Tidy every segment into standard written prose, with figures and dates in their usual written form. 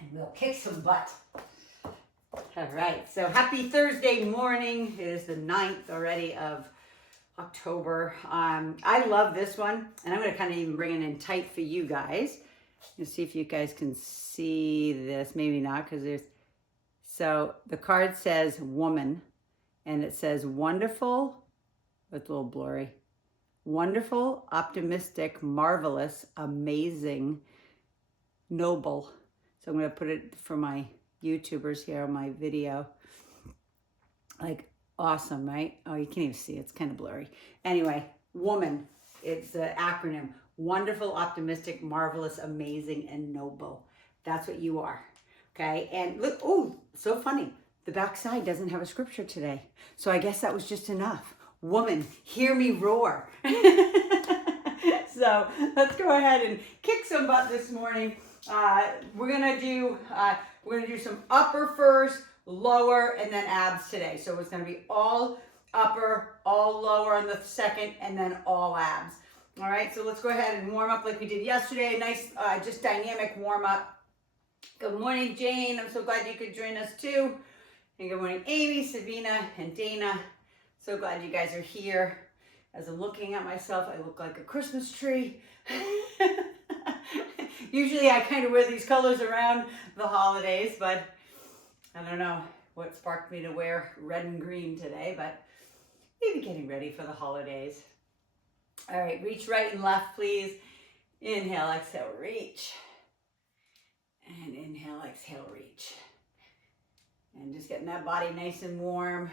and we'll kick some butt. All right, so happy Thursday morning. It is the 9th already of October. I love this one, and I'm going to kind of even bring it in tight for you guys. Let's see if you guys can see this. Maybe not, because there's... So the card says woman, and it says wonderful, it's a little blurry. Wonderful, optimistic, marvelous, amazing, noble. So I'm going to put it for my YouTubers here on my video. Like, awesome, right? Oh, you can't even see it. It's kind of blurry. Anyway, woman. It's the acronym. Wonderful, optimistic, marvelous, amazing, and noble. That's what you are. Okay? And look, oh, so funny. The back side doesn't have a scripture today. So I guess that was just enough. Woman, hear me roar. So let's go ahead and kick some butt this morning. We're gonna do some upper first, lower, and then abs today. So it's gonna be all upper, all lower on the second, and then all abs. All right, so let's go ahead and warm up like we did yesterday. Nice, just dynamic warm up. Good morning, Jane. I'm so glad you could join us too. And good morning, Amy, Sabina, and Dana. So glad you guys are here. As I'm looking at myself, I look like a Christmas tree. Usually I kind of wear these colors around the holidays, but I don't know what sparked me to wear red and green today, but maybe getting ready for the holidays. All right, reach right and left, please. Inhale, exhale, reach. And inhale, exhale, reach. And just getting that body nice and warm.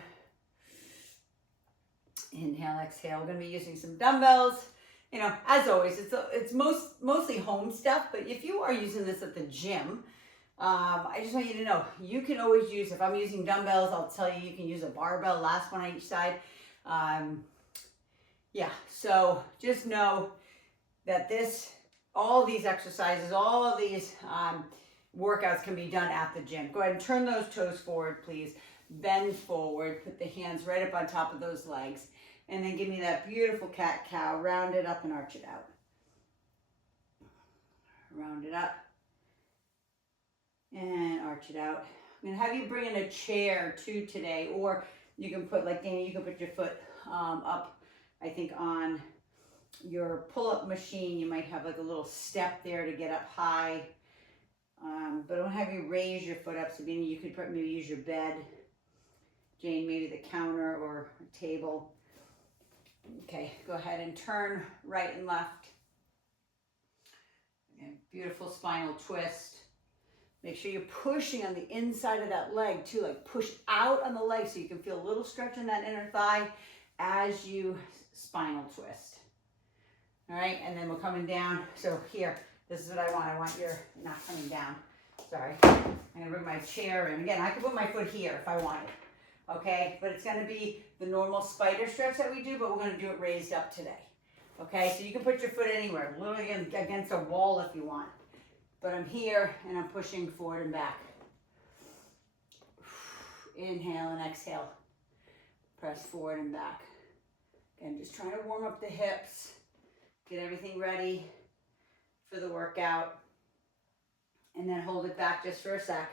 Inhale, exhale. We're going to be using some dumbbells. You know, as always, it's mostly home stuff, but if you are using this at the gym, I just want you to know, you can always use, if I'm using dumbbells, I'll tell you, you can use a barbell, last one on each side. Yeah, so just know that all these exercises, all these workouts can be done at the gym. Go ahead and turn those toes forward, please. Bend forward, put the hands right up on top of those legs, and then give me that beautiful cat-cow. Round it up and arch it out. Round it up and arch it out. I'm going to have you bring in a chair too today, or you can put, like Dana, you can put your foot up, I think, on your pull-up machine. You might have like a little step there to get up high, but I want to have you raise your foot up, so you could maybe use your bed. Jane, maybe the counter or a table. Okay, go ahead and turn right and left. Okay, beautiful spinal twist. Make sure you're pushing on the inside of that leg too, like push out on the leg so you can feel a little stretch in that inner thigh as you spinal twist. All right, and then we're coming down. So here, this is what I want. I want your, not coming down, sorry. I'm gonna bring my chair in. Again, I could put my foot here if I wanted. Okay, but it's going to be the normal spider stretch that we do, but we're going to do it raised up today. Okay, so you can put your foot anywhere, literally against a wall if you want. But I'm here and I'm pushing forward and back. Inhale and exhale. Press forward and back. Again, just trying to warm up the hips, get everything ready for the workout, and then hold it back just for a sec.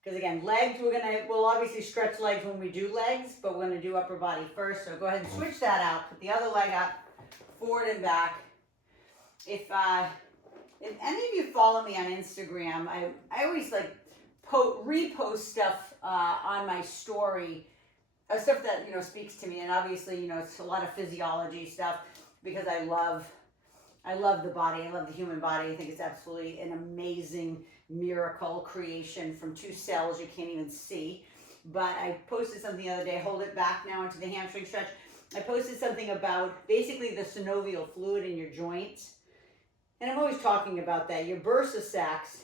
Because again, legs, we'll obviously stretch legs when we do legs, but we're gonna do upper body first. So go ahead and switch that out. Put the other leg up, forward and back. If any of you follow me on Instagram, I always like repost stuff on my story, stuff that, you know, speaks to me. And obviously, you know, it's a lot of physiology stuff because I love the body. I love the human body. I think it's absolutely an amazing miracle creation from two cells you can't even see. But I posted something the other day, hold it back now into the hamstring stretch. I posted something about basically the synovial fluid in your joints. And I'm always talking about that. Your bursa sacs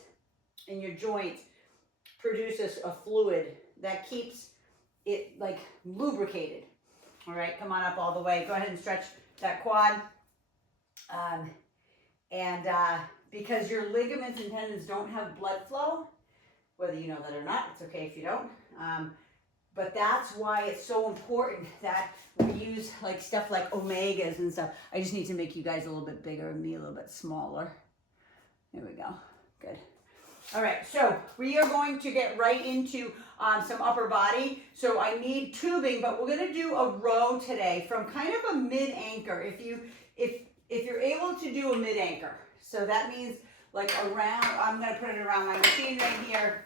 in your joints produces a fluid that keeps it like lubricated. All right, come on up all the way. Go ahead and stretch that quad. Because your ligaments and tendons don't have blood flow, whether you know that or not, it's okay if you don't. But that's why it's so important that we use like stuff like omegas and stuff. I just need to make you guys a little bit bigger and me a little bit smaller. There we go. Good. All right, so we are going to get right into some upper body. So I need tubing, but we're gonna do a row today from kind of a mid-anchor. If you're able to do a mid-anchor, so that means like around, I'm gonna put it around my machine right here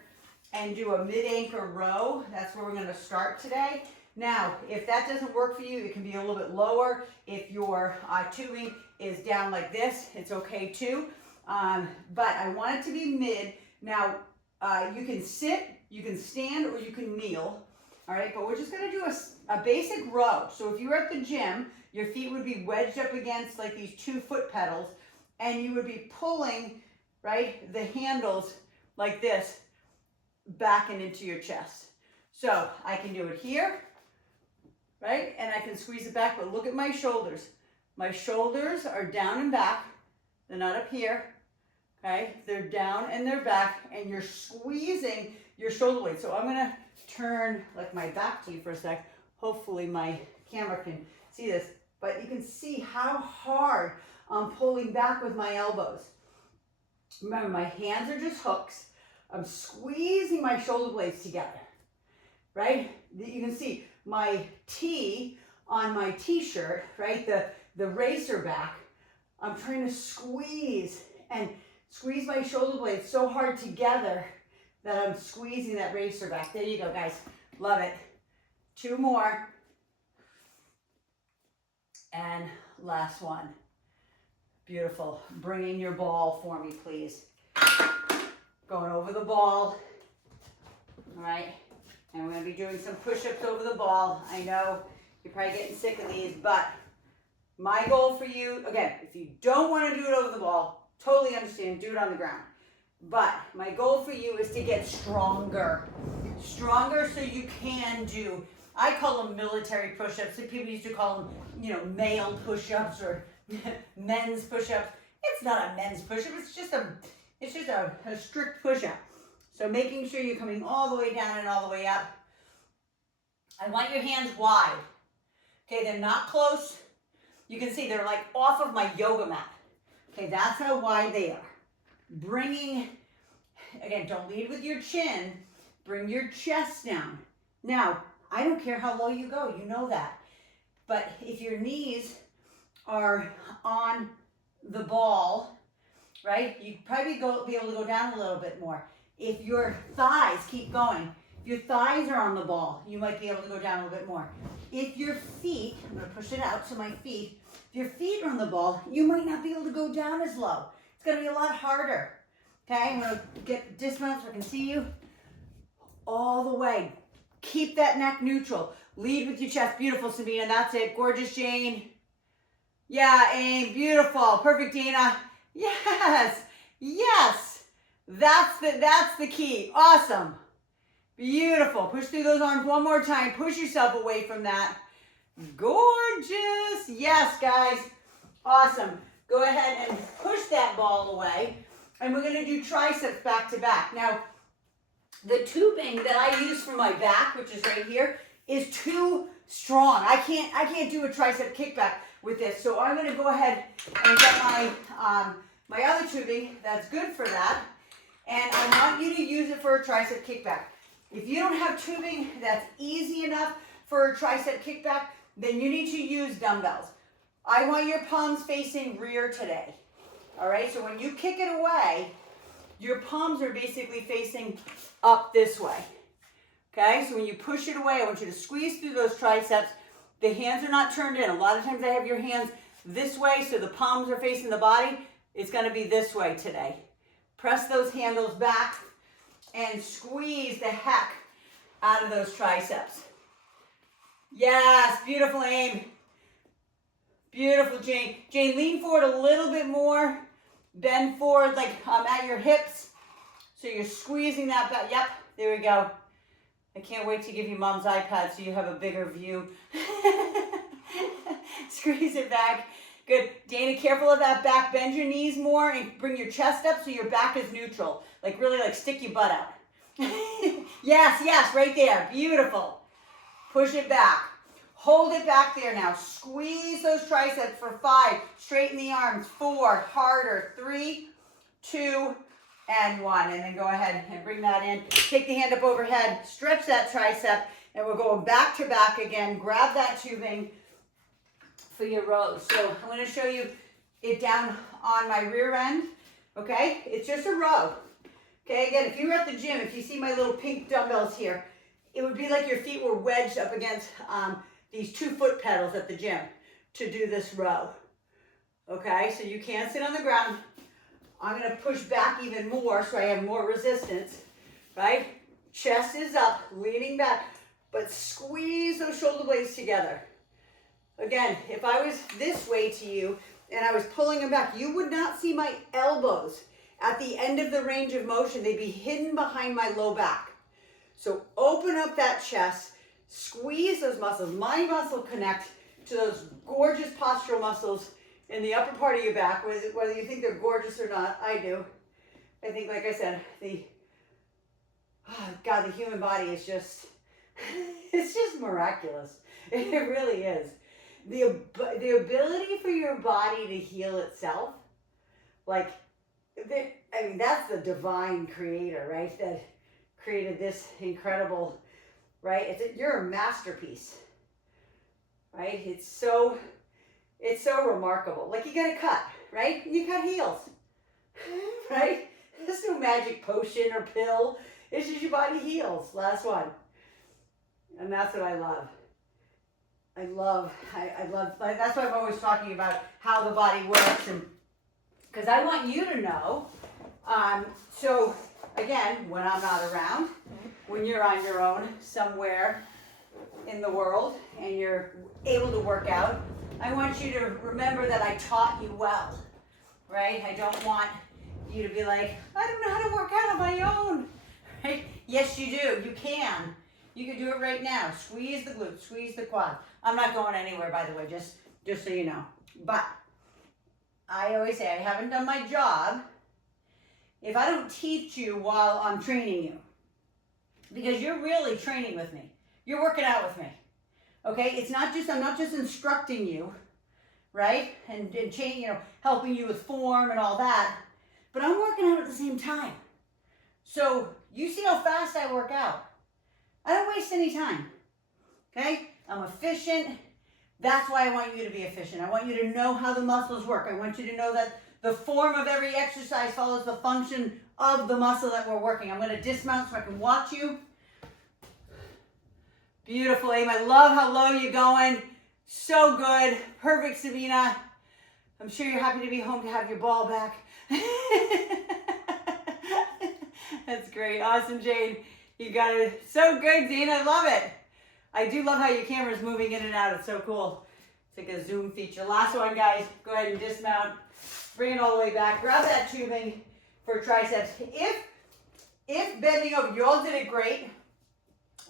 and do a mid-anchor row. That's where we're gonna start today. Now, if that doesn't work for you, it can be a little bit lower. If your tubing is down like this, it's okay too. But I want it to be mid. Now, you can sit, you can stand, or you can kneel. All right, but we're just gonna do a basic row. So if you were at the gym, your feet would be wedged up against like these 2 foot pedals, and you would be pulling, right, the handles like this back and into your chest. So I can do it here, right? And I can squeeze it back, but look at my shoulders. My shoulders are down and back. They're not up here, okay? They're down and they're back, and you're squeezing your shoulder blades. So I'm gonna turn like my back to you for a sec. Hopefully my camera can see this, but you can see how hard I'm pulling back with my elbows. Remember, my hands are just hooks. I'm squeezing my shoulder blades together, right? You can see my T on my t-shirt, right? The racer back. I'm trying to squeeze my shoulder blades so hard together that I'm squeezing that racer back. There you go, guys. Love it. 2 more. And last one. Beautiful. Bring in your ball for me, please. Going over the ball. All right. And we're going to be doing some push-ups over the ball. I know you're probably getting sick of these, but my goal for you, again, if you don't want to do it over the ball, totally understand, do it on the ground. But my goal for you is to get stronger. Stronger so you can do, I call them military push-ups. People used to call them, you know, male push-ups or men's push-ups. It's not a men's push-up, it's just a strict push-up. So making sure you're coming all the way down and all the way up. I want your hands wide. Okay, they're not close. You can see they're like off of my yoga mat. Okay, that's how wide they are. Bringing, again, don't lead with your chin. Bring your chest down. Now, I don't care how low you go, you know that. But if your knees are on the ball, right, you'd probably be able to go down a little bit more. If your thighs keep going, if your thighs are on the ball, you might be able to go down a little bit more. If your feet, I'm going to push it out so my feet, if your feet are on the ball, you might not be able to go down as low. It's going to be a lot harder. Okay, I'm going to get dismount so I can see you. All the way. Keep that neck neutral. Lead with your chest. Beautiful, Sabina. That's it. Gorgeous, Jane. Yeah, Aim. Beautiful. Perfect, Dina. Yes. Yes. That's the key. Awesome. Beautiful. Push through those arms one more time. Push yourself away from that. Gorgeous. Yes, guys. Awesome. Go ahead and push that ball away. And we're going to do triceps back to back. Now, the tubing that I use for my back, which is right here, is too strong. I can't do a tricep kickback with this. So I'm going to go ahead and get my other tubing that's good for that. And I want you to use it for a tricep kickback. If you don't have tubing that's easy enough for a tricep kickback, then you need to use dumbbells. I want your palms facing rear today. All right, so when you kick it away, your palms are basically facing up this way. Okay, so when you push it away, I want you to squeeze through those triceps. The hands are not turned in. A lot of times I have your hands this way, so the palms are facing the body. It's going to be this way today. Press those handles back and squeeze the heck out of those triceps. Yes, beautiful, Aim. Beautiful, Jane. Jane, lean forward a little bit more. Bend forward like at your hips. So you're squeezing that back. Yep, there we go. I can't wait to give you Mom's iPad so you have a bigger view. Squeeze it back. Good. Dana, careful of that back. Bend your knees more and bring your chest up so your back is neutral. Like really like stick your butt out. Yes, yes, right there. Beautiful. Push it back. Hold it back there now. Squeeze those triceps for 5. Straighten the arms. 4. Harder. 3, 2, and 1. And then go ahead and bring that in. Take the hand up overhead, stretch that tricep, and we're going back to back again. Grab that tubing for your rows. So I'm going to show you it down on my rear end, okay? It's just a row. Okay, again, if you were at the gym, if you see my little pink dumbbells here, it would be like your feet were wedged up against these 2 foot pedals at the gym to do this row. Okay, so you can't sit on the ground. I'm going to push back even more so I have more resistance, right? Chest is up, leaning back, but squeeze those shoulder blades together. Again, if I was this way to you and I was pulling them back, you would not see my elbows at the end of the range of motion. They'd be hidden behind my low back. So open up that chest, squeeze those muscles. My muscle connect to those gorgeous postural muscles in the upper part of your back, whether you think they're gorgeous or not. I do. I think, like I said, the human body is just, it's just miraculous. It really is. The ability for your body to heal itself, like, I mean, that's the divine creator, right? That created this incredible, right? You're a masterpiece, right? It's so remarkable. Like, you got to cut, right? You cut heels, right? There's no magic potion or pill. It's just your body heals. Last one. And that's what I love. I love, that's why I'm always talking about how the body works, and because I want you to know. So again, when I'm not around, when you're on your own somewhere in the world and you're able to work out, I want you to remember that I taught you well, right? I don't want you to be like, I don't know how to work out on my own, right? Yes, you do. You can. You can do it right now. Squeeze the glutes, squeeze the quad. I'm not going anywhere, by the way, just so you know. But I always say I haven't done my job if I don't teach you while I'm training you. Because you're really training with me. You're working out with me. Okay? It's not just, I'm not just instructing you, right? And helping you with form and all that. But I'm working out at the same time. So you see how fast I work out. I don't waste any time. Okay? I'm efficient. That's why I want you to be efficient. I want you to know how the muscles work. I want you to know that the form of every exercise follows the function of the muscle that we're working. I'm going to dismount so I can watch you. Beautiful, Aim. I love how low you're going. So good. Perfect, Sabina. I'm sure you're happy to be home to have your ball back. That's great. Awesome, Jane. You got it. So good, Dean. I love it. I do love how your camera's moving in and out. It's so cool. It's like a zoom feature. Last one, guys. Go ahead and dismount. Bring it all the way back. Grab that tubing for triceps. If bending over, you all did it great,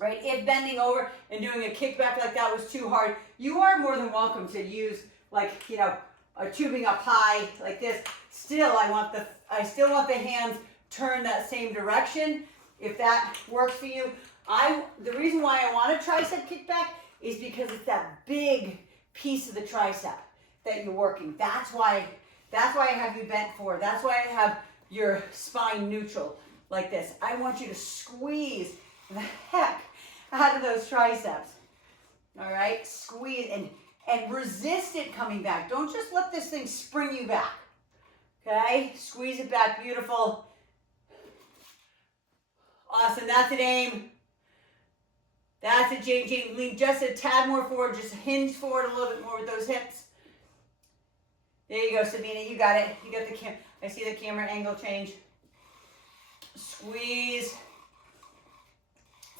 right? If bending over and doing a kickback like that was too hard, you are more than welcome to use, like, a tubing up high like this. Still, I still want the hands turned that same direction. If that works for you. The reason why I want a tricep kickback is because it's that big piece of the tricep that you're working. That's why I have you bent forward. That's why I have your spine neutral like this. I want you to squeeze the heck out of those triceps. All right, squeeze and resist it coming back. Don't just let this thing spring you back. Okay, squeeze it back, beautiful. Awesome, that's it, Aim. That's it, Jane. Lean just a tad more forward, just hinge forward a little bit more with those hips. There you go, Sabina, you got it. You got the I see the camera angle change. Squeeze.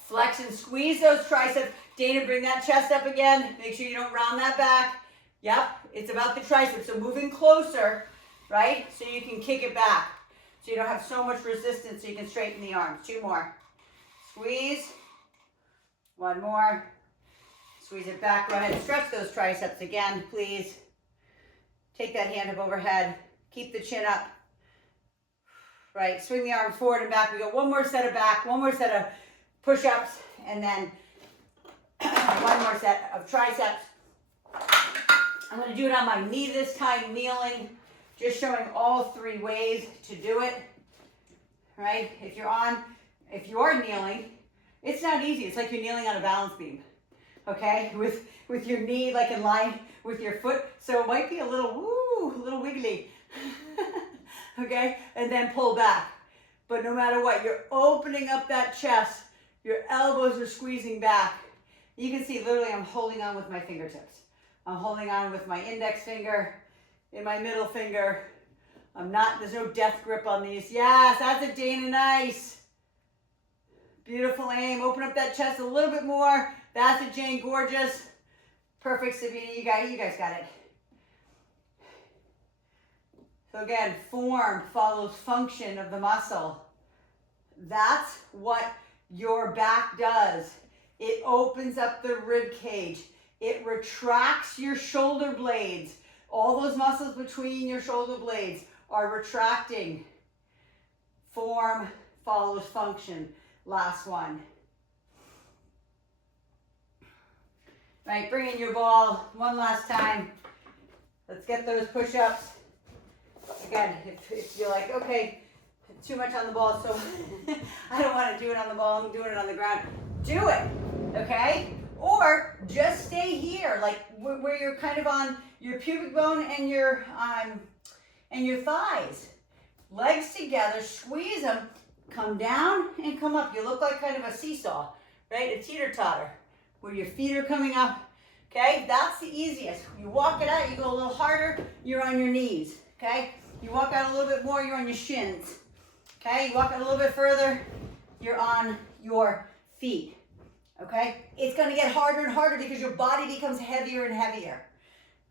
Flex and squeeze those triceps. Dana, bring that chest up again. Make sure you don't round that back. Yep, it's about the triceps. So moving closer, right? So you can kick it back. So you don't have so much resistance, so you can straighten the arms. 2 more. Squeeze. 1 more. Squeeze it back. Go ahead and stretch those triceps again, please. Take that hand up overhead. Keep the chin up. Right, swing the arm forward and back. We go 1 more set of back, 1 more set of push-ups, and then 1 more set of triceps. I'm going to do it on my knee this time, kneeling. Just showing all 3 ways to do it. right? If you are kneeling, it's not easy. It's like you're kneeling on a balance beam, okay? With your knee like in line with your foot. So it might be a little wiggly, okay? And then pull back. But no matter what, you're opening up that chest. Your elbows are squeezing back. You can see literally I'm holding on with my fingertips. I'm holding on with my index finger and my middle finger. There's no death grip on these. Yes, that's it, Dana, nice. Beautiful aim. Open up that chest a little bit more. That's it, Jane, gorgeous. Perfect, Sabina, you guys got it. So again, form follows function of the muscle. That's what your back does. It opens up the rib cage. It retracts your shoulder blades. All those muscles between your shoulder blades are retracting. Form follows function. Last one. Right, bring in your ball one last time. Let's get those push-ups. Again, if you're like, okay, too much on the ball, so I don't want to do it on the ball, I'm doing it on the ground. Do it, okay? Or just stay here, like where you're kind of on your pubic bone and your thighs. Legs together, squeeze them, come down and come up. You look like kind of a seesaw, right? A teeter-totter, where your feet are coming up, okay? That's the easiest. You walk it out, you go a little harder, you're on your knees, okay? You walk out a little bit more, you're on your shins, okay? You walk out a little bit further, you're on your feet, okay? It's gonna get harder and harder because your body becomes heavier and heavier,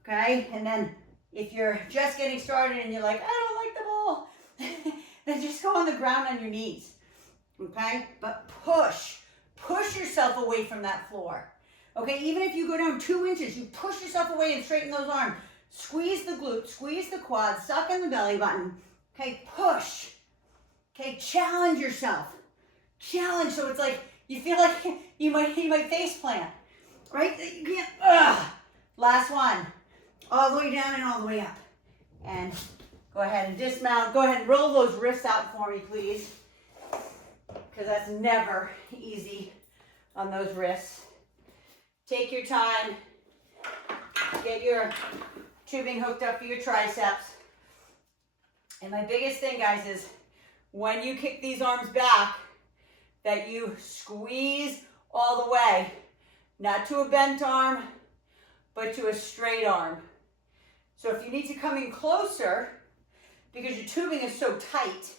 okay? And then if you're just getting started and you're like, I don't like the ball, then just go on the ground on your knees, okay? But push yourself away from that floor, okay? Even if you go down 2 inches, you push yourself away and straighten those arms. Squeeze the glutes, squeeze the quads, suck in the belly button, okay? Push, okay? Challenge yourself. Challenge, so it's like you feel like you might face plant, right? You can't, Last one. All the way down and all the way up. And go ahead and dismount. Go ahead and roll those wrists out for me, please. Because that's never easy on those wrists. Take your time. Get your tubing hooked up for your triceps. And my biggest thing, guys, is when you kick these arms back, that you squeeze all the way. Not to a bent arm, but to a straight arm. So if you need to come in closer, because your tubing is so tight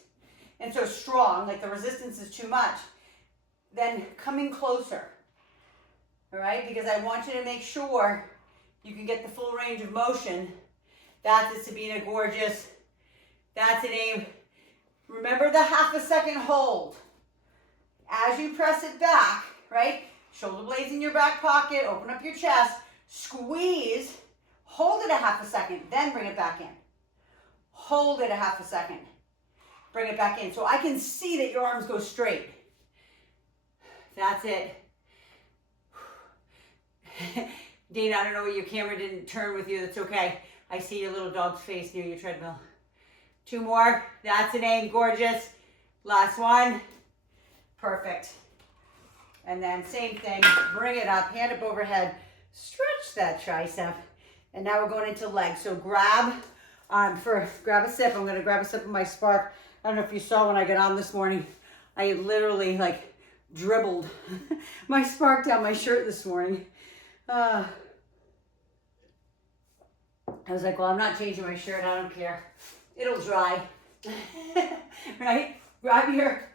and so strong, like the resistance is too much, then come in closer, all right? Because I want you to make sure you can get the full range of motion. That's it, Sabina, gorgeous. That's it, Abe. Remember the half a second hold. As you press it back, right? Shoulder blades in your back pocket, open up your chest, squeeze, hold it a half a second, then bring it back in. Hold it a half a second, bring it back in. So I can see that your arms go straight. That's it. Dana, I don't know what your camera didn't turn with you. That's okay. I see your little dog's face near your treadmill. 2 more. That's an aim. Gorgeous. Last one. Perfect. And then same thing. Bring it up. Hand up overhead. Stretch that tricep. And now we're going into legs. So grab a sip. I'm going to grab a sip of my Spark. I don't know if you saw when I got on this morning. I literally like dribbled my Spark down my shirt this morning. I was like, well, I'm not changing my shirt. I don't care. It'll dry. Right? Grab your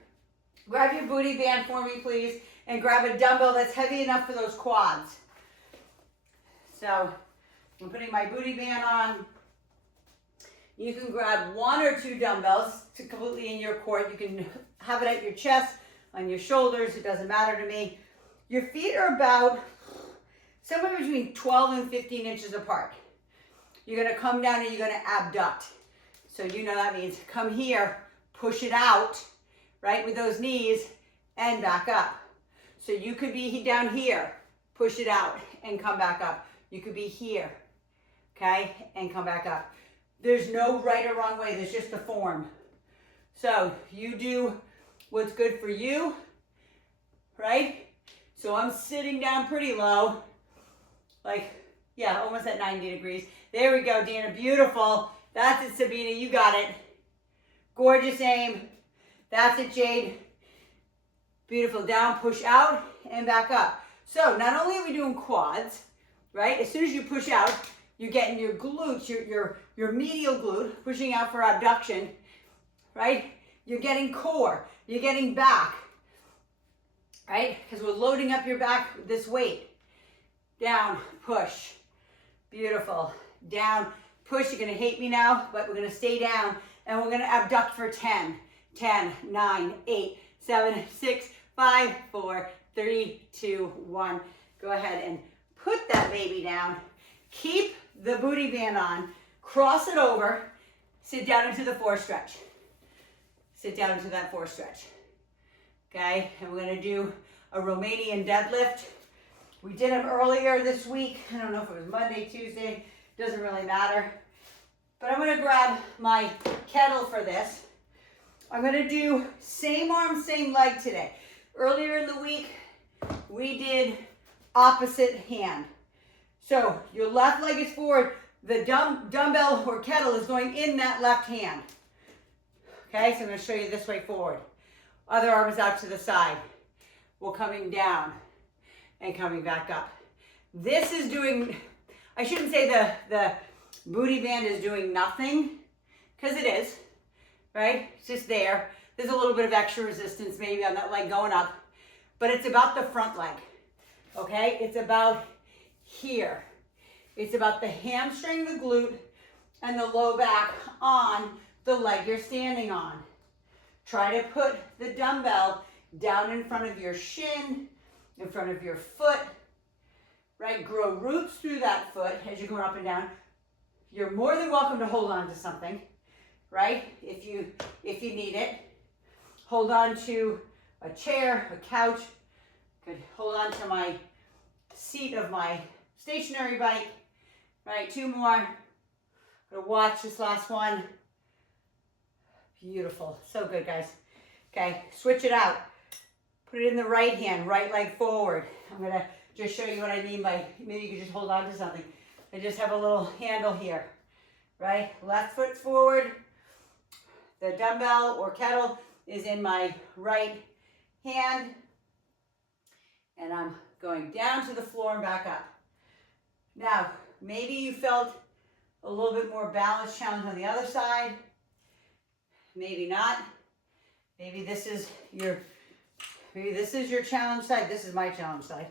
booty band for me, please. And grab a dumbbell that's heavy enough for those quads. So I'm putting my booty band on. You can grab 1 or 2 dumbbells to completely in your court. You can have it at your chest, on your shoulders. It doesn't matter to me. Your feet are about somewhere between 12 and 15 inches apart. You're going to come down and you're going to abduct. So you know that means come here, push it out, right, with those knees, and back up. So you could be down here, push it out, and come back up. You could be here, okay, and come back up. There's no right or wrong way. There's just a form. So you do what's good for you, right? So I'm sitting down pretty low, like, yeah, almost at 90 degrees. There we go, Dana, beautiful. That's it, Sabina, you got it. Gorgeous aim. That's it, Jade. Beautiful, down, push out, and back up. So not only are we doing quads, right? As soon as you push out, you're getting your glutes, your medial glute, pushing out for abduction, right? You're getting core, you're getting back, right? Because we're loading up your back with this weight. Down, push. Beautiful. Down, push. You're going to hate me now, but we're going to stay down, and we're going to abduct for 10. 10, 9, 8, 7, 6, 5, 4, 3, 2, 1. Go ahead and put that baby down. Keep the booty band on. Cross it over. Sit down into the 4 stretch. Sit down into that 4 stretch. Okay, and we're going to do a Romanian deadlift. We did them earlier this week. I don't know if it was Monday, Tuesday. Doesn't really matter. But I'm going to grab my kettle for this. I'm going to do same arm, same leg today. Earlier in the week, we did opposite hand. So your left leg is forward. The dumbbell or kettle is going in that left hand. Okay, so I'm going to show you this way forward. Other arm is out to the side. We're coming down and coming back up. This is doing, I shouldn't say the booty band is doing nothing, because it is, right? It's just there. There's a little bit of extra resistance maybe on that leg going up, but it's about the front leg, okay? It's about here. It's about the hamstring, the glute, and the low back on the leg you're standing on. Try to put the dumbbell down in front of your shin, in front of your foot, right? Grow roots through that foot as you're going up and down. You're more than welcome to hold on to something, right? If you need it. Hold on to a chair, a couch. Could hold on to my seat of my stationary bike. Right, 2 more. I'm gonna watch this last one. Beautiful, so good, guys. Okay, switch it out. Put it in the right hand, right leg forward. I'm gonna just show you what I mean by, maybe you can just hold on to something. I just have a little handle here, right? Left foot forward. The dumbbell or kettle is in my right hand. And I'm going down to the floor and back up. Now, maybe you felt a little bit more balance challenge on the other side. Maybe not. Maybe this is your challenge side. This is my challenge side.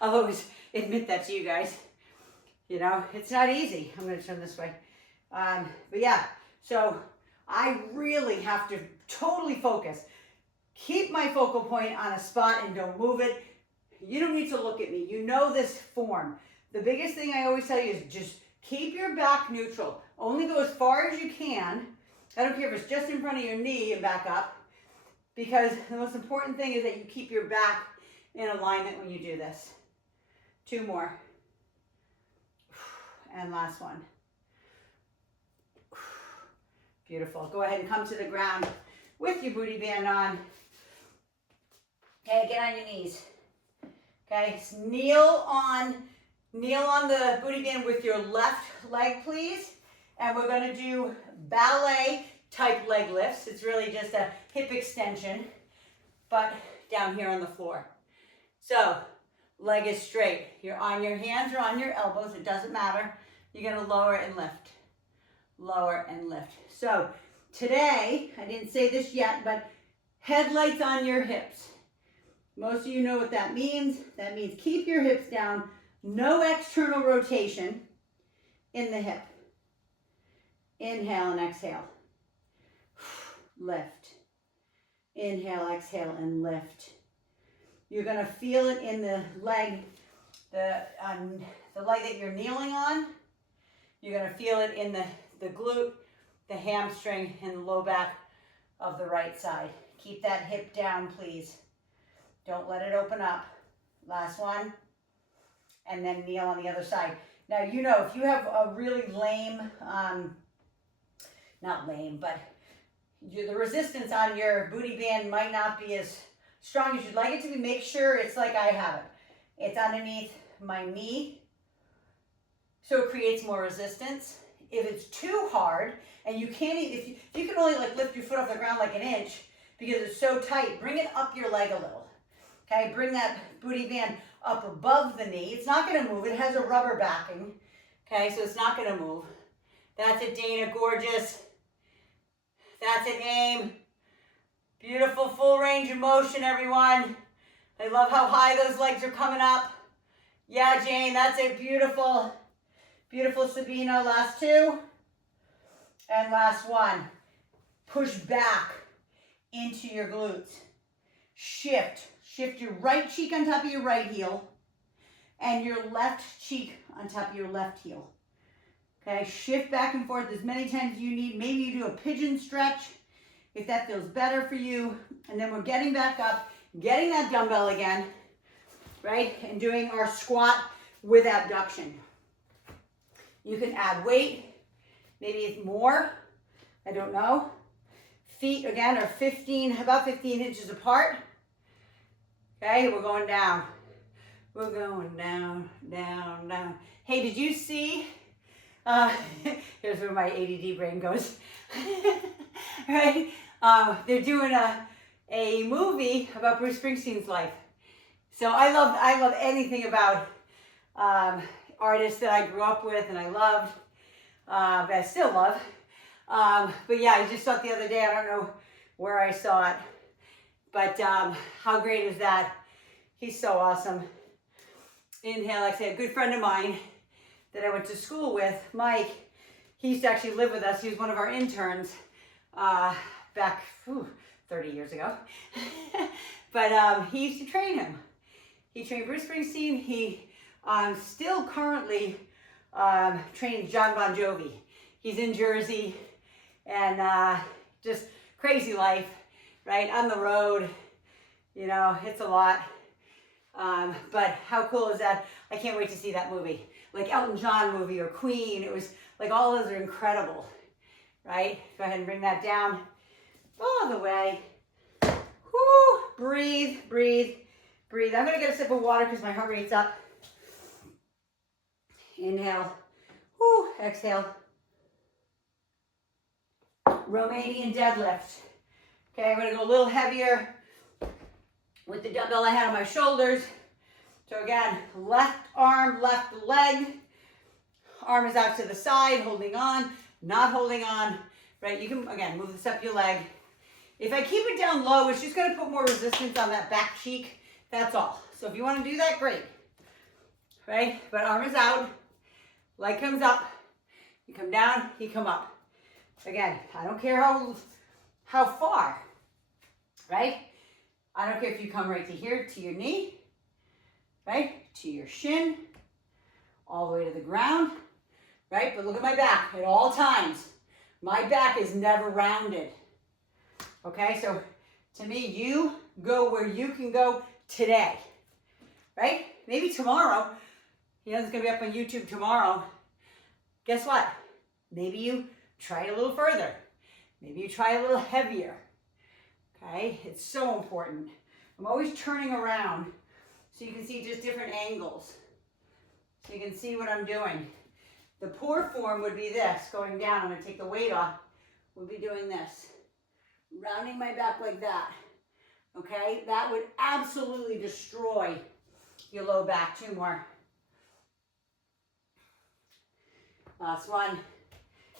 I'll always admit that to you guys. You know, it's not easy. I'm going to turn this way. But yeah, so I really have to totally focus. Keep my focal point on a spot and don't move it. You don't need to look at me. You know this form. The biggest thing I always tell you is just keep your back neutral. Only go as far as you can. I don't care if it's just in front of your knee and back up, because the most important thing is that you keep your back in alignment when you do this. 2 more. And last one. Beautiful. Go ahead and come to the ground with your booty band on. Okay, get on your knees. Okay, kneel on the booty band with your left leg, please. And we're going to do ballet type leg lifts. It's really just a hip extension, but down here on the floor. So, leg is straight. You're on your hands or on your elbows. It doesn't matter. You're going to lower and lift. Lower and lift. So, today, I didn't say this yet, but headlights on your hips. Most of you know what that means. That means keep your hips down. No external rotation in the hip. Inhale and exhale. Lift. Inhale, exhale, and lift. You're going to feel it in the leg, the leg that you're kneeling on. You're going to feel it in the glute, the hamstring, and the low back of the right side. Keep that hip down, please. Don't let it open up. Last one. And then kneel on the other side. Now, you know, if you have a really lame, not lame, but the resistance on your booty band might not be as strong as you'd like it to be. Make sure it's like I have it. It's underneath my knee, so it creates more resistance. If it's too hard and you can't, if you can only like lift your foot off the ground like an inch because it's so tight, bring it up your leg a little. Okay, bring that booty band up above the knee. It's not going to move. It has a rubber backing. Okay, so it's not going to move. That's it, Dana. Gorgeous. That's it, aim. Beautiful full range of motion, everyone. I love how high those legs are coming up. Yeah, Jane, that's it. Beautiful. Beautiful, Sabina. Last two. And last one. Push back into your glutes. Shift. Shift your right cheek on top of your right heel and your left cheek on top of your left heel. Okay, shift back and forth as many times as you need. Maybe you do a pigeon stretch if that feels better for you. And then we're getting back up, getting that dumbbell again, right? And doing our squat with abduction. You can add weight, maybe it's more, I don't know. Feet, again, are about 15 inches apart. Okay, we're going down. We're going down, down, down. Hey, did you see? Here's where my ADD brain goes. Right? They're doing a movie about Bruce Springsteen's life. So I love anything about artists that I grew up with and I loved, that I still love. But yeah, I just saw it the other day. I don't know where I saw it. But how great is that? He's so awesome. Inhale, exhale. A good friend of mine that I went to school with, Mike, he used to actually live with us. He was one of our interns back 30 years ago. But he used to train him. He trained Bruce Springsteen. He still currently trains John Bon Jovi. He's in Jersey and just crazy life. Right, on the road, you know, it's a lot. But how cool is that? I can't wait to see that movie. Like Elton John movie or Queen. It was like all those are incredible, right? Go ahead and bring that down all the way. Whoo, breathe, breathe, breathe. I'm gonna get a sip of water because my heart rate's up. Inhale, whoo, exhale. Romanian deadlift. Okay, I'm gonna go a little heavier with the dumbbell I had on my shoulders. So again, left arm, left leg. Arm is out to the side, holding on, not holding on, right? You can, again, move this up your leg. If I keep it down low, it's just gonna put more resistance on that back cheek, that's all. So if you wanna do that, great, right? But arm is out, leg comes up, you come down, you come up. Again, I don't care how far, right? I don't care if you come right to here, to your knee, right? To your shin, all the way to the ground, right? But look at my back at all times. My back is never rounded, okay? So to me, you go where you can go today, right? Maybe tomorrow, you know, it's gonna be up on YouTube tomorrow. Guess what? Maybe you try it a little further. Maybe you try a little heavier, okay? It's so important. I'm always turning around so you can see just different angles. So you can see what I'm doing. The poor form would be this, going down. I'm gonna take the weight off. We'll be doing this. Rounding my back like that, okay? That would absolutely destroy your low back. Two more. Last one.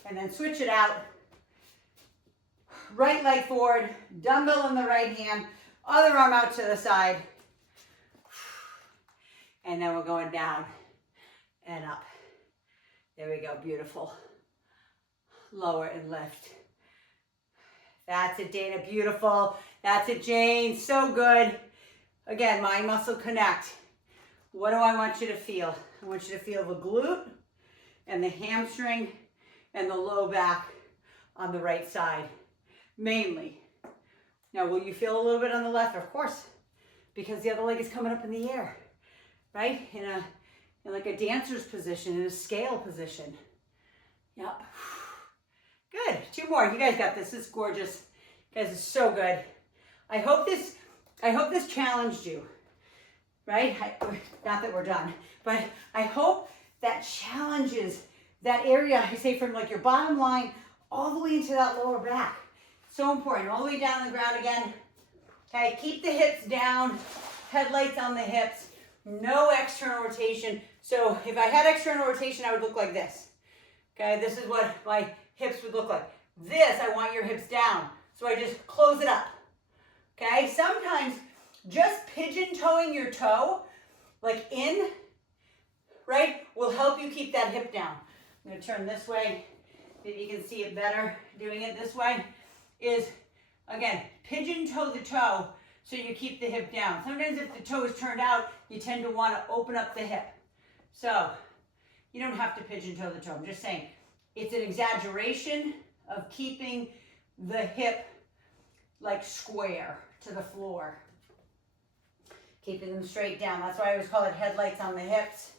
And then switch it out. Right leg forward, dumbbell in the right hand, other arm out to the side. And then we're going down and up. There we go, beautiful. Lower and lift. That's it, Dana, beautiful. That's it, Jane, so good. Again, mind muscle connect. What do I want you to feel? I want you to feel the glute and the hamstring and the low back on the right side, mainly. Now, will you feel a little bit on the left? Of course, because the other leg is coming up in the air, right? In like a dancer's position, in a scale position. Yep. Good, two more, you guys got this, it's gorgeous. Guys, it's so good. I hope this challenged you, right? Not that we're done, but I hope that challenges that area, I say from like your bottom line all the way into that lower back. So important, all the way down on the ground again. Okay, keep the hips down, headlights on the hips, no external rotation. So if I had external rotation, I would look like this. Okay, this is what my hips would look like. This, I want your hips down. So I just close it up. Okay, sometimes just pigeon toeing your toe, like in, right, will help you keep that hip down. I'm gonna turn this way, maybe you can see it better doing it this way, is, again, pigeon toe the toe so you keep the hip down. Sometimes if the toe is turned out, you tend to want to open up the hip. So you don't have to pigeon toe the toe. I'm just saying it's an exaggeration of keeping the hip like square to the floor. Keeping them straight down. That's why I always call it headlights on the hips,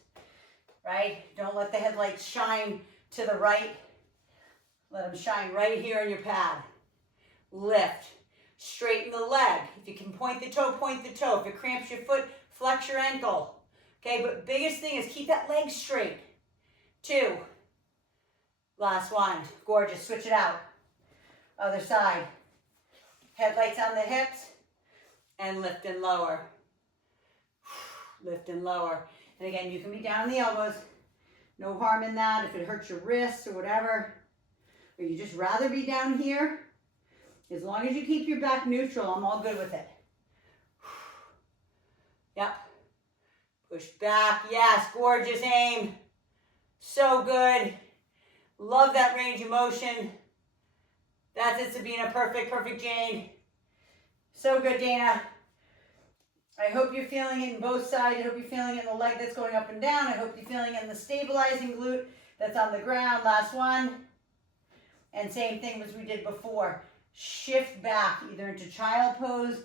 right? Don't let the headlights shine to the right. Let them shine right here on your pad. Lift. Straighten the leg. If you can point the toe, point the toe. If it cramps your foot, flex your ankle. Okay, but biggest thing is keep that leg straight. 2. Last one. Gorgeous. Switch it out. Other side. Headlights on the hips and lift and lower. Lift and lower. And again, you can be down on the elbows. No harm in that if it hurts your wrists or whatever. Or you just rather be down here. As long as you keep your back neutral, I'm all good with it. Yep. Push back. Yes, gorgeous aim. So good. Love that range of motion. That's it, Sabina. Perfect, perfect, Jane. So good, Dana. I hope you're feeling it in both sides. I hope you're feeling it in the leg that's going up and down. I hope you're feeling it in the stabilizing glute that's on the ground. Last one. And same thing as we did before. Shift back either into child pose,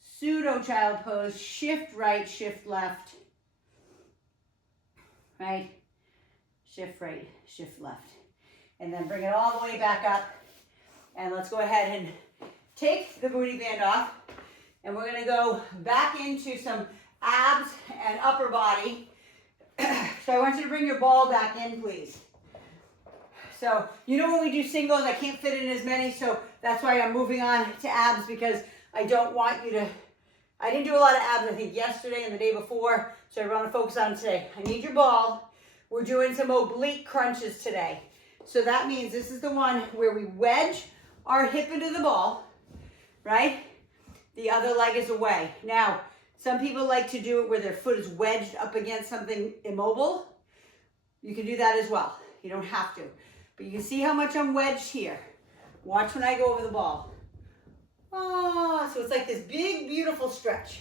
pseudo child pose, shift right, shift left. Right? Shift right, shift left. And then bring it all the way back up. And let's go ahead and take the booty band off. And we're going to go back into some abs and upper body. So I want you to bring your ball back in, please. So, you know when we do singles, I can't fit in as many, so that's why I'm moving on to abs, because I don't want you to, I didn't do a lot of abs, I think, yesterday and the day before, so I want to focus on today. I need your ball. We're doing some oblique crunches today. So that means this is the one where we wedge our hip into the ball, right? The other leg is away. Now, some people like to do it where their foot is wedged up against something immobile. You can do that as well. You don't have to. But you can see how much I'm wedged here. Watch when I go over the ball. Oh, so it's like this big, beautiful stretch.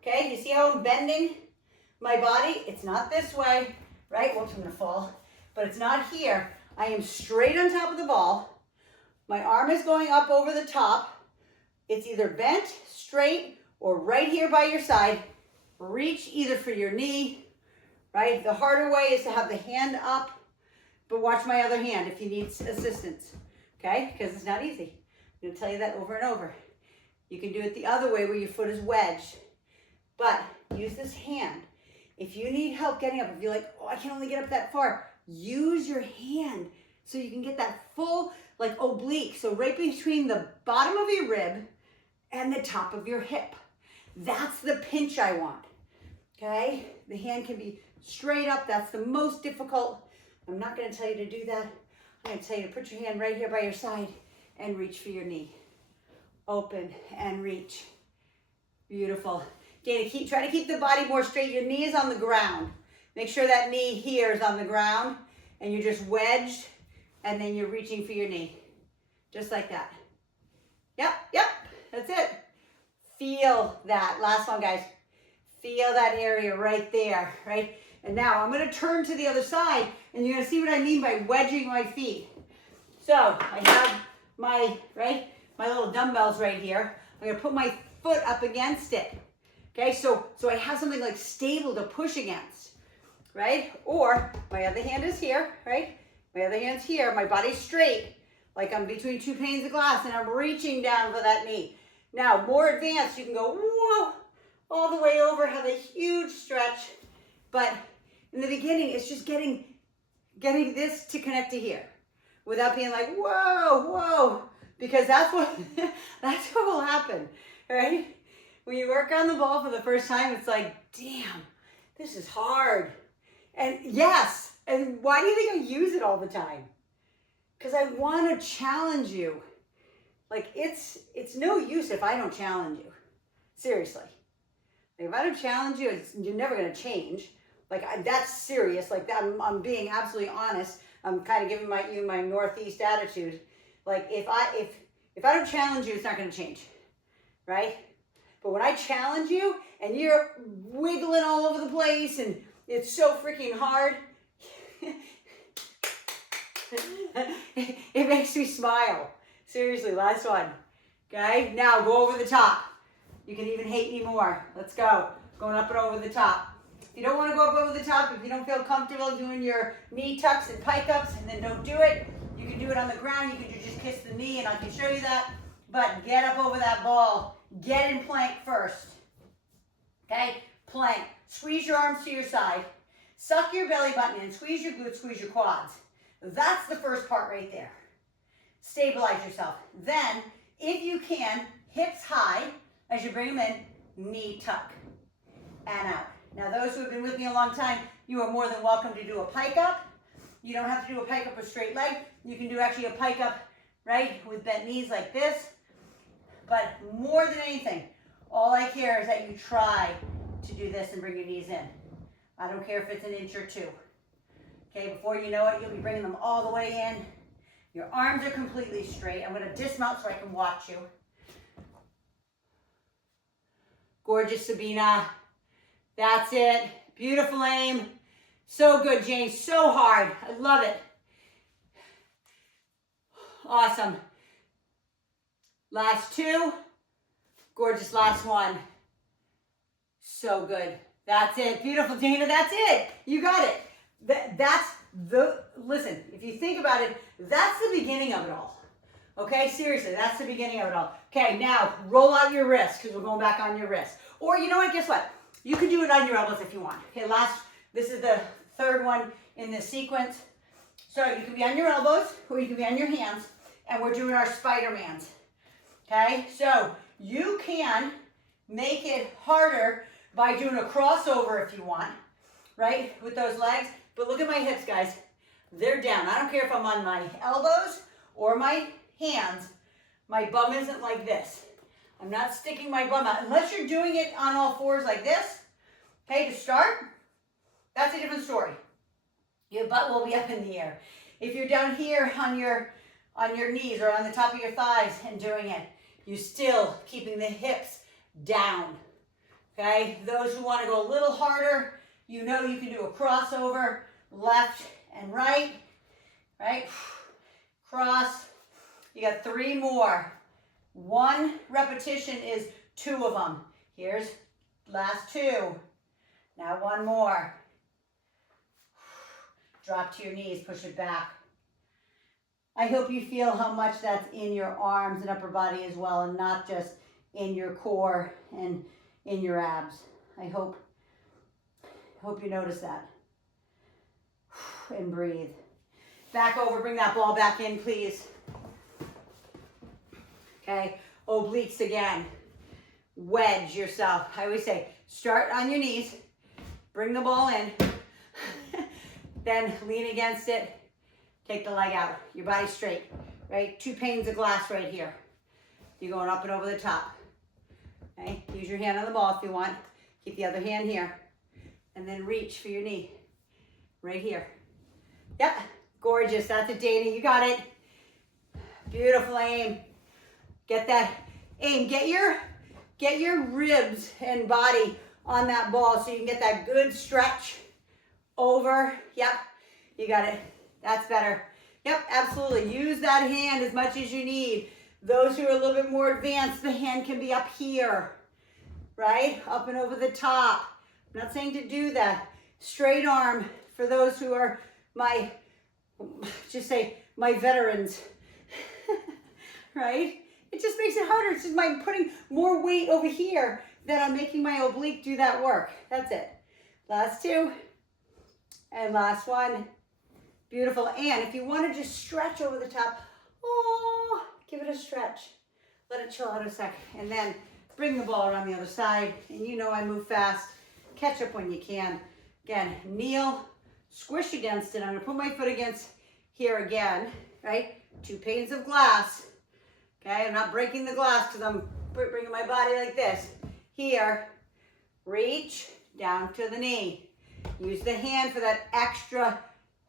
Okay, you see how I'm bending my body? It's not this way, right? Whoops, I'm gonna fall. But it's not here. I am straight on top of the ball. My arm is going up over the top. It's either bent, straight, or right here by your side. Reach either for your knee, right? The harder way is to have the hand up. But watch my other hand if you need assistance, okay? Because it's not easy. I'm gonna tell you that over and over. You can do it the other way where your foot is wedged. But use this hand. If you need help getting up, if you're like, oh, I can only get up that far, use your hand so you can get that full, like, oblique. So right between the bottom of your rib and the top of your hip. That's the pinch I want, okay? The hand can be straight up. That's the most difficult. I'm not going to tell you to do that. I'm going to tell you to put your hand right here by your side and reach for your knee. Open and reach. Beautiful. Dana, try to keep the body more straight. Your knee is on the ground. Make sure that knee here is on the ground and you're just wedged and then you're reaching for your knee. Just like that. Yep, that's it. Feel that. Last one, guys. Feel that area right there, right? And now I'm going to turn to the other side and you're going to see what I mean by wedging my feet. So I have my little dumbbells right here. I'm going to put my foot up against it. Okay, so I have something like stable to push against, right? Or my other hand is here, right? My other hand's here. My body's straight. Like I'm between two panes of glass and I'm reaching down for that knee. Now, more advanced, you can go, whoa, all the way over, have a huge stretch. But in the beginning, it's just getting this to connect to here without being like, whoa, whoa, because that's what will happen, right? When you work on the ball for the first time, it's like, damn, this is hard. And yes, and why do you think I use it all the time? Because I want to challenge you. Like it's no use if I don't challenge you. Seriously. If I don't challenge you, you're never going to change. Like that's serious. Like that, I'm being absolutely honest. I'm kind of giving you my Northeast attitude. Like if I don't challenge you, it's not going to change, right? But when I challenge you and you're wiggling all over the place and it's so freaking hard, it makes me smile. Seriously, last one. Okay, now go over the top. You can even hate me more. Let's go. Going up and over the top. If you don't want to go up over the top, if you don't feel comfortable doing your knee tucks and pike-ups, and then don't do it, you can do it on the ground. You can just kiss the knee, and I can show you that. But get up over that ball. Get in plank first. Okay, plank. Squeeze your arms to your side. Suck your belly button in. Squeeze your glutes, squeeze your quads. That's the first part right there. Stabilize yourself. Then, if you can, hips high as you bring them in, knee tuck and out. Now, those who have been with me a long time, you are more than welcome to do a pike up. You don't have to do a pike up with straight leg. You can do actually a pike up, right, with bent knees like this. But more than anything, all I care is that you try to do this and bring your knees in. I don't care if it's an inch or two. Okay, before you know it, you'll be bringing them all the way in. Your arms are completely straight. I'm going to dismount so I can watch you. Gorgeous, Sabina. That's it. Beautiful aim. So good, James. So hard. I love it. Awesome. Last two. Gorgeous last one. So good. That's it. Beautiful, Dana. That's it. You got it. Listen, if you think about it, that's the beginning of it all. Okay, seriously, that's the beginning of it all. Okay, now roll out your wrist because we're going back on your wrist. Or you know what, guess what? You can do it on your elbows if you want. Okay, this is the third one in this sequence. So you can be on your elbows or you can be on your hands, and we're doing our Spidermans. Okay, so you can make it harder by doing a crossover if you want, right, with those legs. But look at my hips, guys. They're down. I don't care if I'm on my elbows or my hands. My bum isn't like this. I'm not sticking my bum out. Unless you're doing it on all fours like this, okay, to start, that's a different story. Your butt will be up in the air. If you're down here on your knees or on the top of your thighs and doing it, you're still keeping the hips down. Okay, those who want to go a little harder, you know you can do a crossover, left and right, cross. You got 3 more. 1 repetition is 2 of them. Here's last 2. Now 1 more. Drop to your knees, push it back. I hope you feel how much that's in your arms and upper body as well, and not just in your core and in your abs. I hope you notice that. And breathe. Back over, bring that ball back in, please. Okay, obliques again. Wedge yourself. I always say, start on your knees, bring the ball in, then lean against it, take the leg out, your body straight, right? 2 panes of glass right here. You're going up and over the top. Okay, use your hand on the ball if you want. Keep the other hand here. And then reach for your knee. Right here. Yep, gorgeous. That's it, Dana. You got it. Beautiful aim. Get that aim. Get your ribs and body on that ball so you can get that good stretch over. Yep, you got it. That's better. Yep, absolutely. Use that hand as much as you need. Those who are a little bit more advanced, the hand can be up here, right? Up and over the top. I'm not saying to do that. Straight arm for those who are my veterans. right? It just makes it harder. It's just I'm putting more weight over here than I'm making my oblique do that work. That's it. Last two. And last one. Beautiful. And if you want to just stretch over the top, oh, give it a stretch. Let it chill out a sec. And then bring the ball around the other side. And you know I move fast. Catch up when you can. Again, kneel, squish against it. I'm going to put my foot against here again, right? 2 panes of glass. Okay, I'm not breaking the glass because I'm bringing my body like this. Here, reach down to the knee. Use the hand for that extra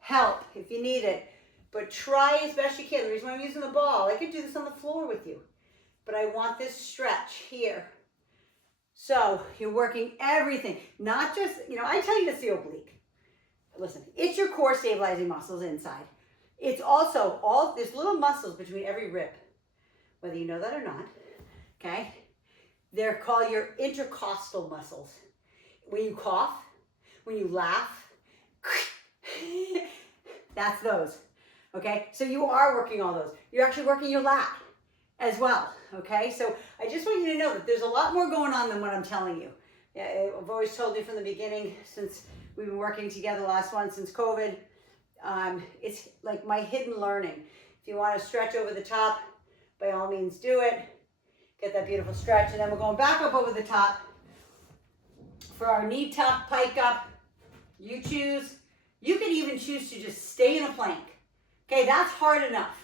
help if you need it. But try as best you can. The reason why I'm using the ball, I could do this on the floor with you. But I want this stretch here. So you're working everything. Not just, I tell you it's the oblique. Listen, it's your core stabilizing muscles inside. It's also all these little muscles between every rib. Whether you know that or not, okay? They're called your intercostal muscles. When you cough, when you laugh, that's those, okay? So you are working all those. You're actually working your lat as well, okay? So I just want you to know that there's a lot more going on than what I'm telling you. I've always told you from the beginning, since we've been working together, the last one since COVID, it's like my hidden learning. If you want to stretch over the top, by all means do it. Get that beautiful stretch. And then we're going back up over the top for our knee tuck, pike up. You choose. You can even choose to just stay in a plank. Okay, that's hard enough.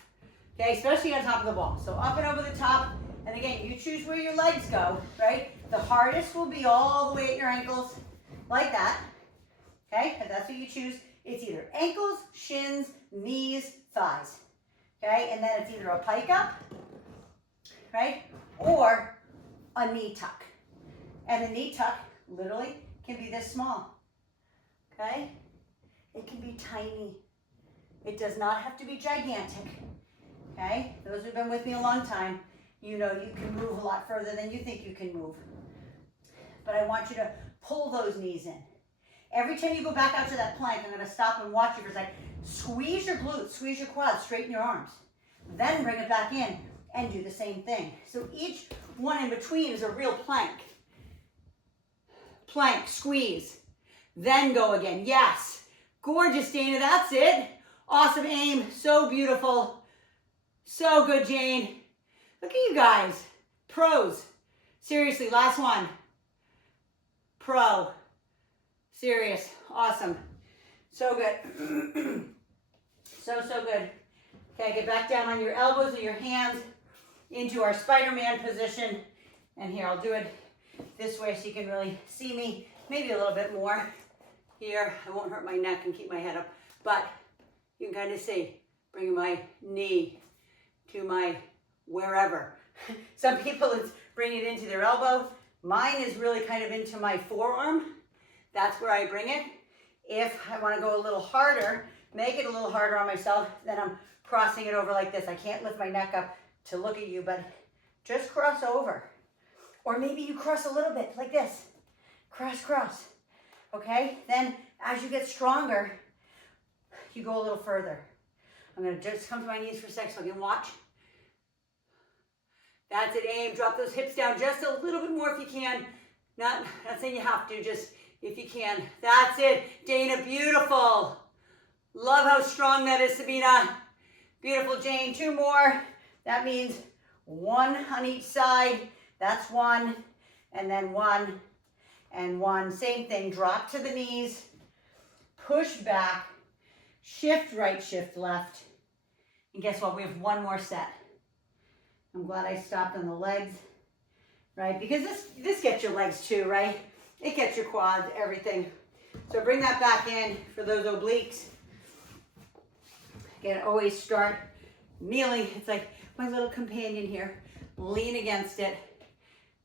Okay, especially on top of the ball. So up and over the top. And again, you choose where your legs go, right? The hardest will be all the way at your ankles, like that. Okay, if that's what you choose. It's either ankles, shins, knees, thighs. Okay, and then it's either a pike up, right, or a knee tuck. And a knee tuck literally can be this small, okay? It can be tiny. It does not have to be gigantic, okay? Those who've been with me a long time, you know you can move a lot further than you think you can move. But I want you to pull those knees in. Every time you go back out to that plank, I'm going to stop and watch you for a second. Squeeze your glutes, squeeze your quads, straighten your arms. Then bring it back in and do the same thing. So each one in between is a real plank. Plank, squeeze. Then go again. Yes. Gorgeous, Dana. That's it. Awesome aim. So beautiful. So good, Jane. Look at you guys. Pros. Seriously, last one. Pro. Serious. Awesome. So good. So good. Okay, get back down on your elbows and your hands into our Spiderman position. And here, I'll do it this way so you can really see me. Maybe a little bit more here. I won't hurt my neck and keep my head up. But you can kind of see, bringing my knee to my wherever. Some people, it's bring it into their elbow. Mine is really kind of into my forearm. That's where I bring it. If I want to go a little harder, make it a little harder on myself, then I'm crossing it over like this. I can't lift my neck up to look at you, but just cross over. Or maybe you cross a little bit like this. Cross, cross. Okay? Then as you get stronger, you go a little further. I'm going to just come to my knees for a sec so I can watch. That's it, aim. Drop those hips down just a little bit more if you can. Not saying you have to, just if you can. That's it. Dana, beautiful. Love how strong that is, Sabina. Beautiful, Jane. 2 more. That means 1 on each side. That's 1. And then 1 and 1. Same thing. Drop to the knees. Push back. Shift right, shift left. And guess what? We have 1 more set. I'm glad I stopped on the legs, right? Because this gets your legs too, right? It gets your quads, everything. So bring that back in for those obliques. Again, always start kneeling. It's like my little companion here. Lean against it.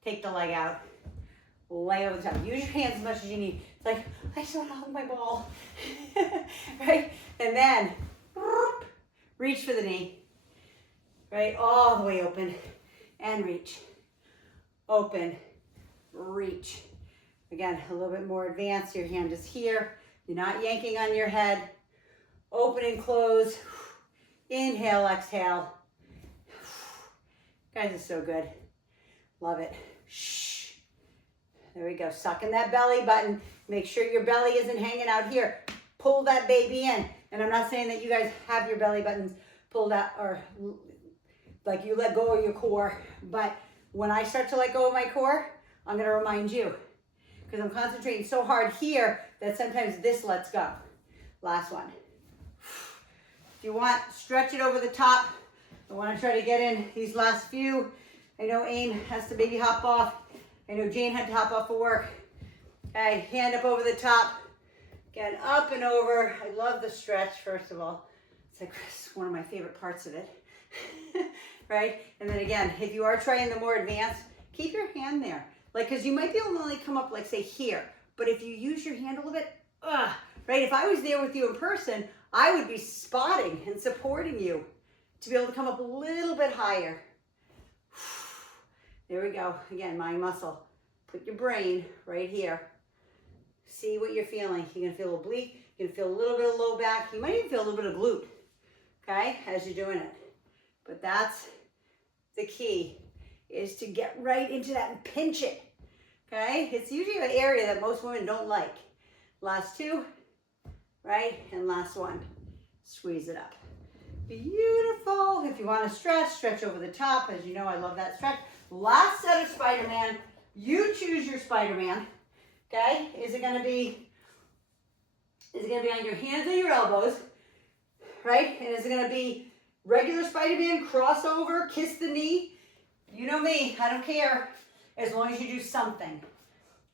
Take the leg out. Lay over the top. Use your hands as much as you need. It's like, I just want to hold my ball. Right? And then, reach for the knee. Right? All the way open. And reach. Open. Reach. Again, a little bit more advanced. Your hand is here. You're not yanking on your head. Open and close. Inhale, exhale. Guys, it's so good. Love it. Shh. There we go. Suck in that belly button. Make sure your belly isn't hanging out here. Pull that baby in. And I'm not saying that you guys have your belly buttons pulled out or like you let go of your core. But when I start to let go of my core, I'm going to remind you. Because I'm concentrating so hard here that sometimes this lets go. Last one. If you want, stretch it over the top. I want to try to get in these last few. I know Aim has to maybe hop off. I know Jane had to hop off for work. Okay, hand up over the top. Again, up and over. I love the stretch, first of all. It's like one of my favorite parts of it. Right? And then again, if you are trying the more advanced, keep your hand there. Like, because you might be able to only come up, like, say, here. But if you use your hand a little bit, right? If I was there with you in person, I would be spotting and supporting you to be able to come up a little bit higher. There we go. Again, mind muscle. Put your brain right here. See what you're feeling. You're going to feel oblique. You're going to feel a little bit of low back. You might even feel a little bit of glute, okay, as you're doing it. But that's the key, is to get right into that and pinch it, okay? It's usually an area that most women don't like. Last two, right? And last one. Squeeze it up. Beautiful. If you want to stretch, stretch over the top. As you know, I love that stretch. Last set of Spiderman. You choose your Spiderman. Okay? Is it going to be on your hands or your elbows? Right? And is it going to be regular Spiderman, crossover, kiss the knee? You know me. I don't care. As long as you do something.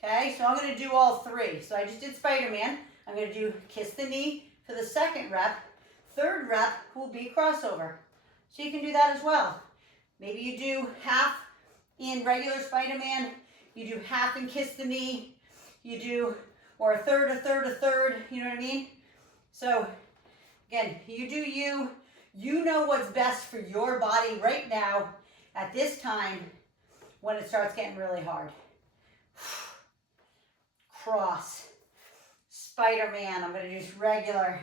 Okay? So I'm going to do all three. So I just did Spiderman. I'm going to do kiss the knee for the second rep. Third rep will be crossover. So you can do that as well. Maybe you do half in regular Spiderman. You do half in kiss the knee. You do, or a third, a third, a third. You know what I mean? So again, you do you. You know what's best for your body right now at this time when it starts getting really hard. Cross. Spiderman. I'm going to do just regular.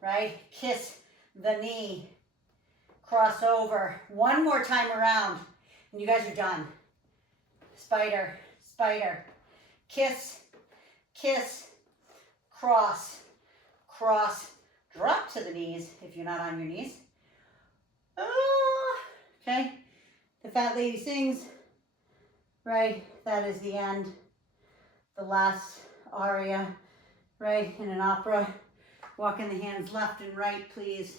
Right? Kiss the knee. Cross over. One more time around. And you guys are done. Spider. Spider. Kiss. Kiss. Cross. Cross. Drop to the knees if you're not on your knees. Okay? The fat lady sings. Right? That is the end. The last aria. Right? In an opera. Walking the hands left and right, please.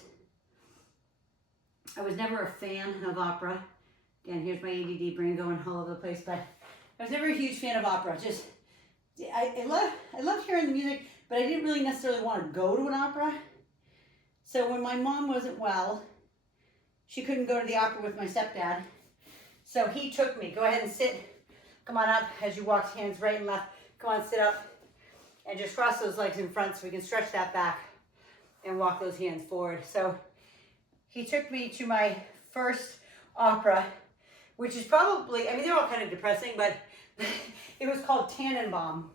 I was never a fan of opera. Again, here's my ADD brain going all over the place, but I was never a huge fan of opera. Just, I love hearing the music, but I didn't really necessarily want to go to an opera. So when my mom wasn't well, she couldn't go to the opera with my stepdad. So he took me. Go ahead and sit. Come on up as you walk, hands right and left. Come on, sit up. And just cross those legs in front so we can stretch that back and walk those hands forward. So he took me to my first opera, which is probably, I mean, they're all kind of depressing, but it was called Tannenbaum.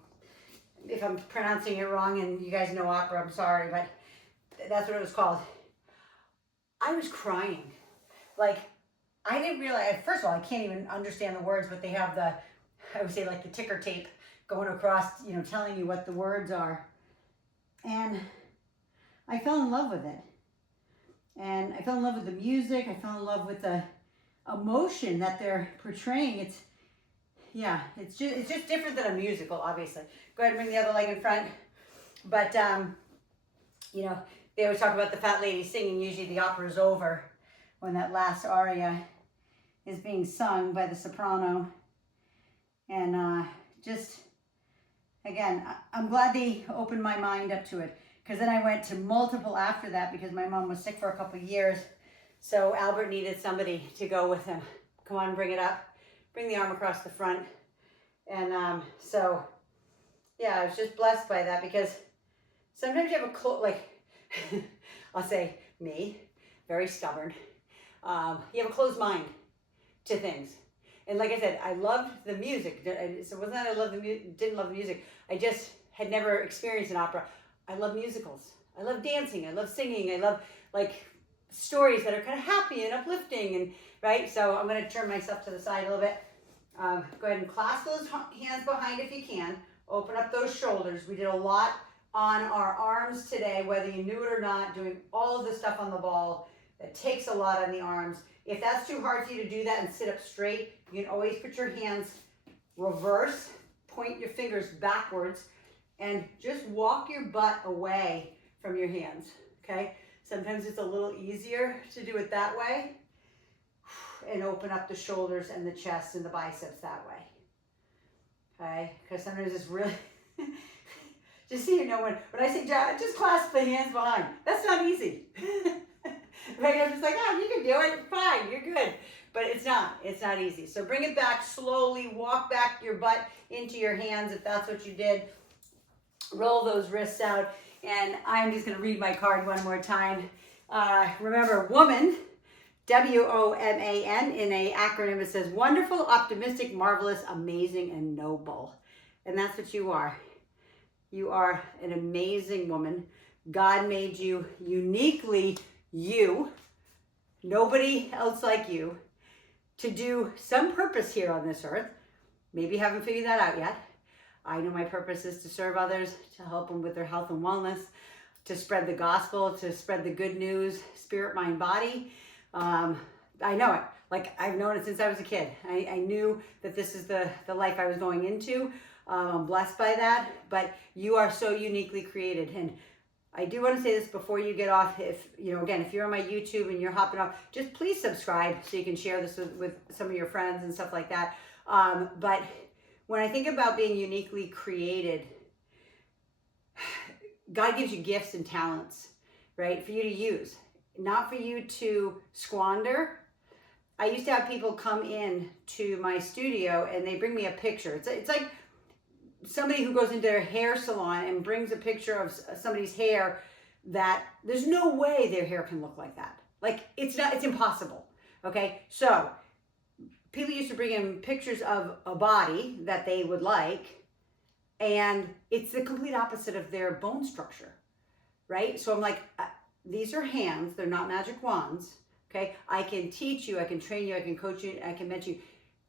If I'm pronouncing it wrong and you guys know opera, I'm sorry, but that's what it was called. I was crying. Like, I didn't realize, first of all, I can't even understand the words, but they have the, I would say like the ticker tape going across, you know, telling you what the words are. And I fell in love with it. And I fell in love with the music. I fell in love with the emotion that they're portraying. It's, yeah, it's just different than a musical, obviously. Go ahead and bring the other leg in front. But, you know, they always talk about the fat lady singing. Usually the opera's over when that last aria is being sung by the soprano. And just, again, I'm glad they opened my mind up to it, because then I went to multiple after that because my mom was sick for a couple of years. So Albert needed somebody to go with him. Come on, bring it up. Bring the arm across the front. And so, yeah, I was just blessed by that, because sometimes you have a, like, I'll say me, very stubborn. You have a closed mind to things. And like I said, I loved the music. So it wasn't that I didn't love the music. I just had never experienced an opera. I love musicals. I love dancing. I love singing. I love, like, stories that are kind of happy and uplifting, and right? So I'm going to turn myself to the side a little bit. Go ahead and clasp those hands behind if you can. Open up those shoulders. We did a lot on our arms today, whether you knew it or not, doing all of the stuff on the ball. That takes a lot on the arms. If that's too hard for you to do that and sit up straight, you can always put your hands reverse, point your fingers backwards, and just walk your butt away from your hands, okay? Sometimes it's a little easier to do it that way, and open up the shoulders and the chest and the biceps that way, okay? Because sometimes it's really, just so you know, when I say just clasp the hands behind, that's not easy. Right? I'm just like, oh, you can do it, fine, you're good. But it's not easy. So bring it back slowly, walk back your butt into your hands if that's what you did. Roll those wrists out. And I'm just gonna read my card one more time. Remember, woman, W-O-M-A-N, in an acronym it says wonderful, optimistic, marvelous, amazing, and noble. And that's what you are. You are an amazing woman. God made you uniquely you, nobody else like you, to do some purpose here on this earth. Maybe you haven't figured that out yet. I know my purpose is to serve others, to help them with their health and wellness, to spread the gospel, to spread the good news, spirit, mind, body. I know it. Like, I've known it since I was a kid. I knew that this is the life I was going into. I'm blessed by that, but you are so uniquely created. And I do want to say this before you get off. If, again, if you're on my YouTube and you're hopping off, just please subscribe so you can share this with some of your friends and stuff like that. But when I think about being uniquely created, God gives you gifts and talents, right? For you to use, not for you to squander. I used to have people come in to my studio and they bring me a picture. It's like somebody who goes into their hair salon and brings a picture of somebody's hair that there's no way their hair can look like that. Like, it's impossible. Okay. So people used to bring in pictures of a body that they would like, and it's the complete opposite of their bone structure. Right. So I'm like, these are hands. They're not magic wands. Okay. I can teach you, I can train you, I can coach you, I can mentor you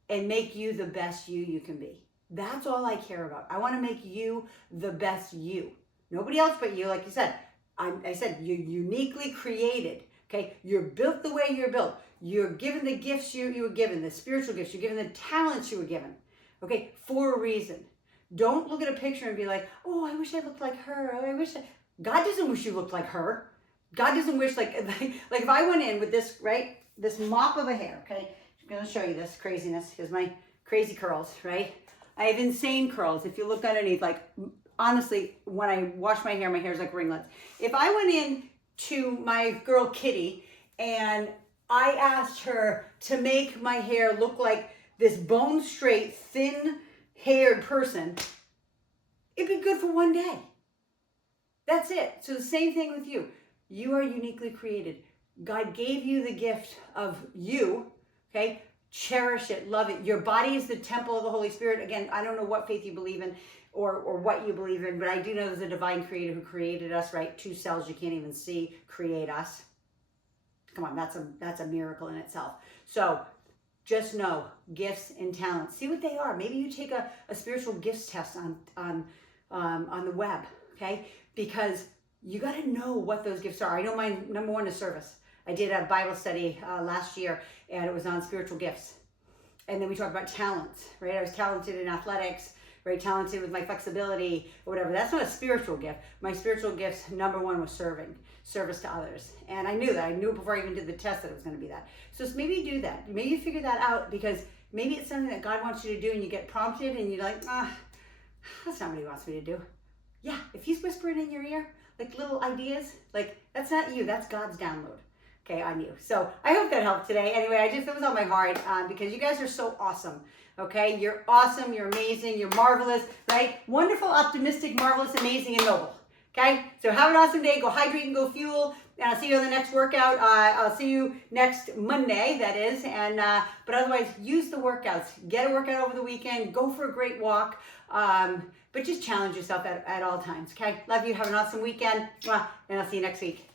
and make you the best you can be. That's all I care about. I want to make you the best you. Nobody else but you. Like you said, I said you're uniquely created. Okay, you're built the way you're built. You're given the gifts you were given, the spiritual gifts. You're given the talents you were given. Okay, for a reason. Don't look at a picture and be like, oh, I wish I looked like her. Oh, I wish. God doesn't wish you looked like her. God doesn't wish like if I went in with this, right, this mop of a hair. Okay, I'm gonna show you this craziness. Here's my crazy curls, right? I have insane curls. If you look underneath, like, honestly, when I wash my hair is like ringlets. If I went in to my girl Kitty and I asked her to make my hair look like this bone straight, thin haired person, it'd be good for one day. That's it. So the same thing with you. You are uniquely created. God gave you the gift of you, okay? Cherish it, love it. Your body is the temple of the Holy Spirit. Again, I don't know what faith you believe in or what you believe in, but I do know there's a divine creator who created us, right? 2 cells you can't even see create us. Come on, that's a miracle in itself. So just know gifts and talents. See what they are. Maybe you take a spiritual gifts test on the web, okay? Because you got to know what those gifts are. I know my number one is service. I did a Bible study last year, and it was on spiritual gifts. And then we talked about talents, right? I was talented in athletics, right? Talented with my flexibility or whatever. That's not a spiritual gift. My spiritual gifts, number one, was service to others. And I knew that. I knew before I even did the test that it was going to be that. So maybe you do that. Maybe you figure that out because maybe it's something that God wants you to do and you get prompted and you're like, that's not what he wants me to do. Yeah, if he's whispering in your ear, like little ideas, like that's not you, that's God's download. Okay, on you. So I hope that helped today. Anyway, it was on my heart because you guys are so awesome. Okay, you're awesome, you're amazing, you're marvelous, right? Wonderful, optimistic, marvelous, amazing, and noble. Okay, so have an awesome day. Go hydrate and go fuel. And I'll see you on the next workout. I'll see you next Monday, that is. And but otherwise, use the workouts. Get a workout over the weekend. Go for a great walk. But just challenge yourself at all times. Okay, love you. Have an awesome weekend. And I'll see you next week.